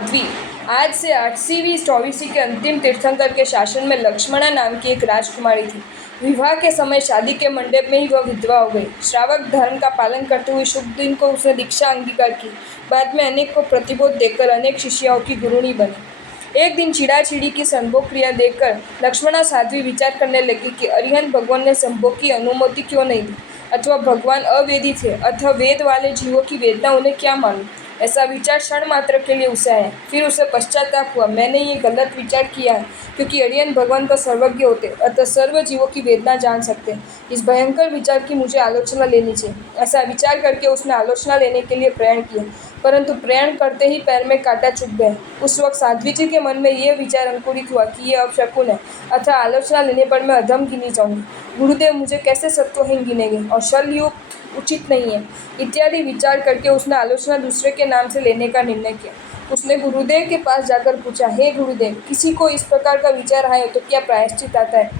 साध्वी आज से 8वीं 24वीं के अंतिम तीर्थंकर के शासन में लक्ष्मणा नाम की एक राजकुमारी थी। विवाह के समय शादी के मंडप में ही वह विधवा हो गई। श्रावक धर्म का पालन करते हुए शुभ दिन को उसने दीक्षा अंगीकार की। बाद में अनेक को प्रतिबोध देकर अनेक शिष्याओं की गुरुणी बनी। एक दिन चिड़ा-चिड़ी की संभोग क्रिया देखकर लक्ष्मणा साध्वी विचार करने लगी कि अरिहंत भगवान ने संभोग की अनुमति क्यों नहीं दी, अथवा भगवान अवेदी थे अथवा वेद वाले जीवों की वेदना उन्हें क्या मालूम। ऐसा विचार क्षण मात्र के लिए उसे आया। फिर उसे पश्चाताप हुआ, मैंने ये गलत विचार किया है, क्योंकि अरिहंत भगवान तो सर्वज्ञ होते अतः सर्व जीवों की वेदना जान सकते। इस भयंकर विचार की मुझे आलोचना लेनी चाहिए। ऐसा विचार करके उसने आलोचना लेने के लिए प्रयाण किया, परंतु प्रयाण करते ही पैर में कांटा चुभ गया। उस वक्त साध्वी जी के मन में यह विचार अंकुरित हुआ कि ये अपशकुन है, अतः आलोचना लेने पर मैं अधम गिनी जाऊंगी। गुरुदेव मुझे कैसे सत्वहीन गिनेंगे और शल्युक्त उचित नहीं है इत्यादि विचार करके उसने आलोचना दूसरे के नाम से लेने का निर्णय किया। उसने गुरुदेव के पास जाकर पूछा, हे गुरुदेव, किसी को इस प्रकार का विचार आए तो क्या प्रायश्चित आता है?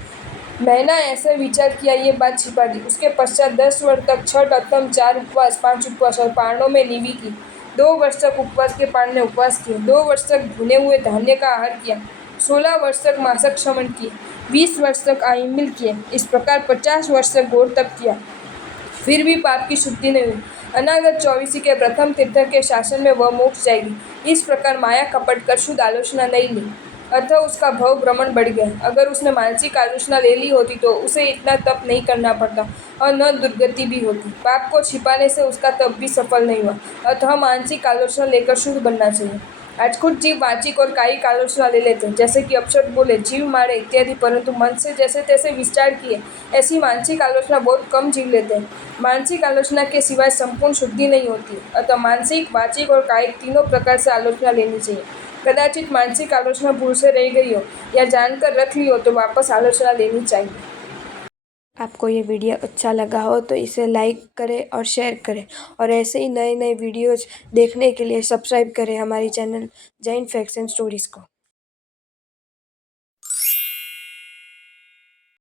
मैंने ऐसा विचार किया, ये बात छिपा दी। उसके पश्चात 10 वर्ष तक छठ, अत्तम, 4 उपवास, 5 उपवास और पारणों में निवी की। 2 वर्ष तक उपवास के पारण उपवास किए। 2 वर्ष तक भुने हुए धान्य का आहार किया। 16 वर्ष तक मासक श्रमण किए। 20 वर्ष तक आइमिल किए। इस प्रकार 50 वर्ष तक घोर तप किया, फिर भी पाप की शुद्धि नहीं हुई। अनागत 24 के प्रथम तीर्थंकर के शासन में वह मोक्ष जाएगी। इस प्रकार माया कपट कर शुद्ध आलोचना नहीं ली, अतः उसका भव भ्रमण बढ़ गया। अगर उसने मानसिक आलोचना ले ली होती तो उसे इतना तप नहीं करना पड़ता और न दुर्गति भी होती। पाप को छिपाने से उसका तप भी सफल नहीं हुआ, अतः मानसिक आलोचना लेकर शुद्ध बनना चाहिए। आज खुद जीव वाचिक और कायिक आलोचना ले लेते हैं, जैसे कि अपशब्द बोले, जीव मारे इत्यादि, परंतु मन से जैसे तैसे विचार किए ऐसी मानसिक आलोचना बहुत कम जीव लेते हैं। मानसिक आलोचना के सिवाय संपूर्ण शुद्धि नहीं होती, अतः मानसिक, वाचिक और कायिक तीनों प्रकार से आलोचना लेनी चाहिए। कदाचित मानसिक आलोचना भूल से रह गई हो या जानकर रख ली हो तो वापस आलोचना लेनी चाहिए। आपको ये वीडियो अच्छा लगा हो तो इसे लाइक करें और शेयर करें, और ऐसे ही नए नए वीडियोज़ देखने के लिए सब्सक्राइब करें हमारी channel Jain facts and stories को।